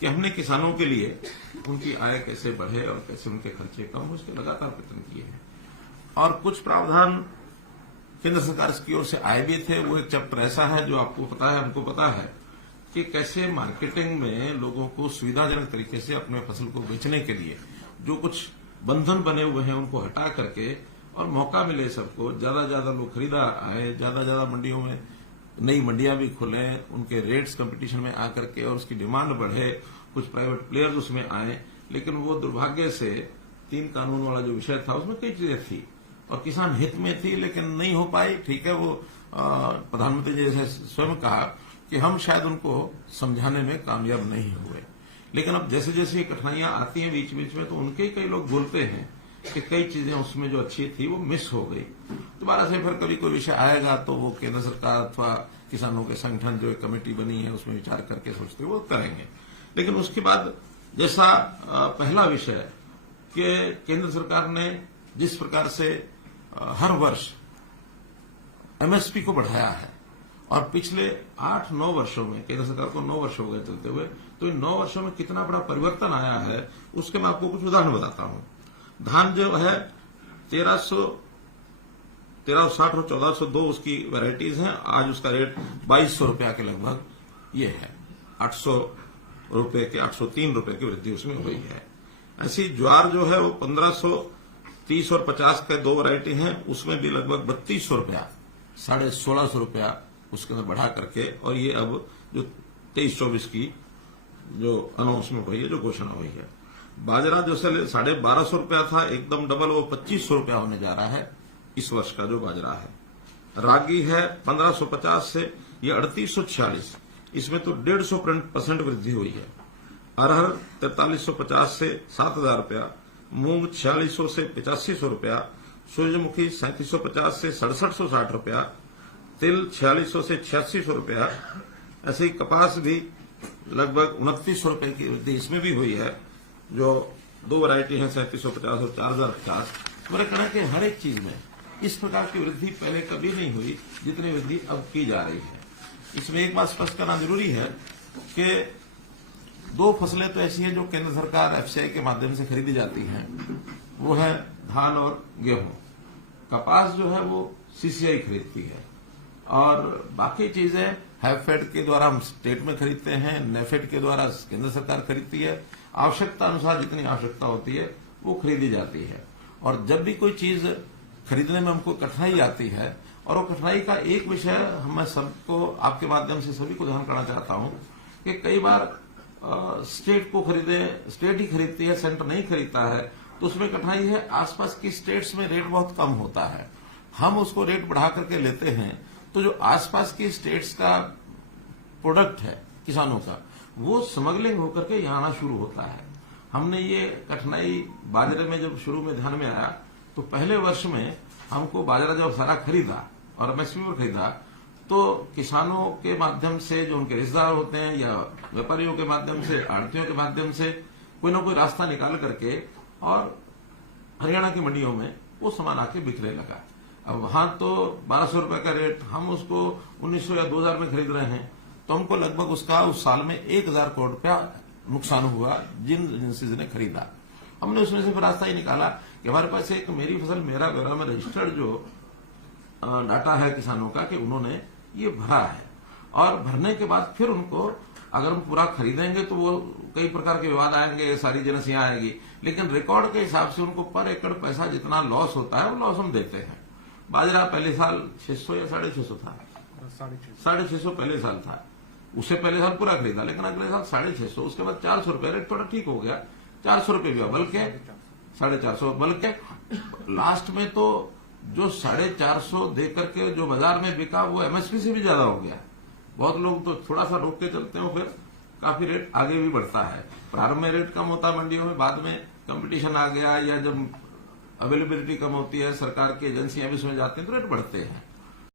कि हमने किसानों के लिए उनकी आय कैसे बढ़े और कैसे उनके खर्चे कम हो, उसके लगातार प्रयत्न किए हैं। और कुछ प्रावधान केंद्र सरकार की ओर से आए भी थे। वो एक चैप्टर ऐसा है जो आपको पता है, हमको पता है कि कैसे मार्केटिंग में लोगों को सुविधाजनक तरीके से अपने फसल को बेचने के लिए जो कुछ बंधन बने हुए हैं उनको हटा करके और मौका मिले सबको, ज्यादा लोग खरीदा आए, ज्यादा मंडियों में नई मंडियां भी खुले, उनके रेट्स कंपटीशन में आकर के और उसकी डिमांड बढ़े, कुछ प्राइवेट प्लेयर्स उसमें आए। लेकिन वो दुर्भाग्य से 3 कानून वाला जो विषय था उसमें कई चीजें थी और किसान हित में थी लेकिन नहीं हो पाई। ठीक है, वो प्रधानमंत्री जी ने स्वयं कहा कि हम शायद उनको समझाने में कामयाब नहीं हुए। लेकिन अब जैसे जैसे कठिनाइयां आती हैं बीच बीच में, तो उनके ही कई लोग बोलते हैं कि कई चीजें उसमें जो अच्छी थी वो मिस हो गई। दोबारा से फिर कभी कोई विषय आएगा तो वो केंद्र सरकार अथवा किसानों के संगठन जो एक कमेटी बनी है उसमें विचार करके सोचते वो करेंगे। लेकिन उसके बाद जैसा पहला विषय कि केंद्र सरकार ने जिस प्रकार से हर वर्ष एमएसपी को बढ़ाया है और पिछले 8-9 वर्षों में, केंद्र सरकार को 9 वर्ष हो गए चलते हुए, तो इन 9 वर्षों में कितना बड़ा परिवर्तन आया है उसके मैं आपको कुछ उदाहरण बताता हूं। धान जो है 1360 और 1402 उसकी वैरायटीज हैं। आज उसका रेट 2200 रुपया के लगभग ये है। 800 रुपए के 803 रुपए की वृद्धि उसमें हुई है। ऐसी ज्वार जो है वो 1530 और 50 के 2 वैरायटी हैं, उसमें भी लगभग 3200 रुपया, 1650 रुपया उसके अंदर बढ़ा करके, और ये अब जो 23-24 की जो अनाउंसमेंट हुई है, जो घोषणा हुई है। बाजरा जो 1250 रुपया था, एकदम डबल, वो 2500 रुपया होने जा रहा है इस वर्ष का जो बाजरा है। रागी है 1550 से ये 3846, इसमें तो 150% वृद्धि हुई है। अरहर 4350 से 7000 रुपया, मूंग 4600 से 8500 रुपया, सूरजमुखी 3750 से 6760 रुपया, तिल 4600 से 8600 रुपया। ऐसे ही कपास भी लगभग 2900 रुपए की वृद्धि इसमें भी हुई है। जो 2 वैरायटी है 3750 और 4050। मेरा कहना है कि हर एक चीज में इस प्रकार की वृद्धि पहले कभी नहीं हुई जितनी वृद्धि अब की जा रही है। इसमें एक बात स्पष्ट करना जरूरी है कि 2 फसलें तो ऐसी हैं जो केंद्र सरकार एफसीआई के माध्यम से खरीदी जाती हैं, वो है धान और गेहूं। कपास जो है वो सीसीआई खरीदती है और बाकी चीजें हैफेड के द्वारा हम स्टेट में खरीदते हैं, नेफेड के द्वारा केंद्र सरकार खरीदती है। आवश्यकता अनुसार जितनी आवश्यकता होती है वो खरीदी जाती है। और जब भी कोई चीज खरीदने में हमको कठिनाई आती है, और वो कठिनाई का एक विषय मैं सबको आपके माध्यम से सभी को ध्यान करना चाहता हूं कि कई बार स्टेट को स्टेट ही खरीदती है, सेंटर नहीं खरीदता है, तो उसमें कठिनाई है। आसपास की स्टेट्स में रेट बहुत कम होता है, हम उसको रेट बढ़ा करके लेते हैं, तो जो आसपास की स्टेट्स का प्रोडक्ट है किसानों का, वो स्मगलिंग होकर के यहां आना शुरू होता है। हमने ये कठिनाई बाजरे में जब शुरू में ध्यान में आया, तो पहले वर्ष में हमको बाजरा जब सारा खरीदा और एमएसपी पर खरीदा, तो किसानों के माध्यम से जो उनके रिश्तेदार होते हैं या व्यापारियों के माध्यम से, आड़तियों के माध्यम से कोई ना कोई रास्ता निकाल करके और हरियाणा की मंडियों में वो सामान आके बिकने लगा। अब वहां तो 1200 रुपए का रेट, हम उसको 1900 या 2000 में खरीद रहे हैं, तो हमको लगभग उसका उस साल में 1000 करोड़ रुपया नुकसान हुआ जिन एजेंसीज ने खरीदा। हमने उसमें से फिर रास्ता ही निकाला कि हमारे पास एक मेरी फसल मेरा ब्यौरा में रजिस्टर्ड जो डाटा है किसानों का, कि उन्होंने ये भरा है, और भरने के बाद फिर उनको अगर हम पूरा खरीदेंगे तो वो कई प्रकार के विवाद आएंगे, सारी एजेंसियां आएगी, लेकिन रिकॉर्ड के हिसाब से उनको पर एकड़ पैसा जितना लॉस होता है वो लॉस हम देते हैं। बाजरा पहले साल 600 या 650 था, 650 पहले साल था, उससे पहले साल पूरा खरीदा, लेकिन अगले साल 650, उसके बाद 400 रुपये, रेट थोड़ा ठीक हो गया, 400 रुपये भी, बल्कि 450, बल्कि लास्ट में तो जो 450 दे करके जो बाजार में बिका वो एमएसपी से भी ज्यादा हो गया। बहुत लोग तो थोड़ा सा रोक के चलते हो, फिर काफी रेट आगे भी बढ़ता है। प्रारंभ में रेट कम होता है मंडियों में, बाद में कंपटीशन आ गया या जब अवेलेबिलिटी कम होती है, सरकार की एजेंसियां भी समझ जाती हैं तो रेट बढ़ते हैं।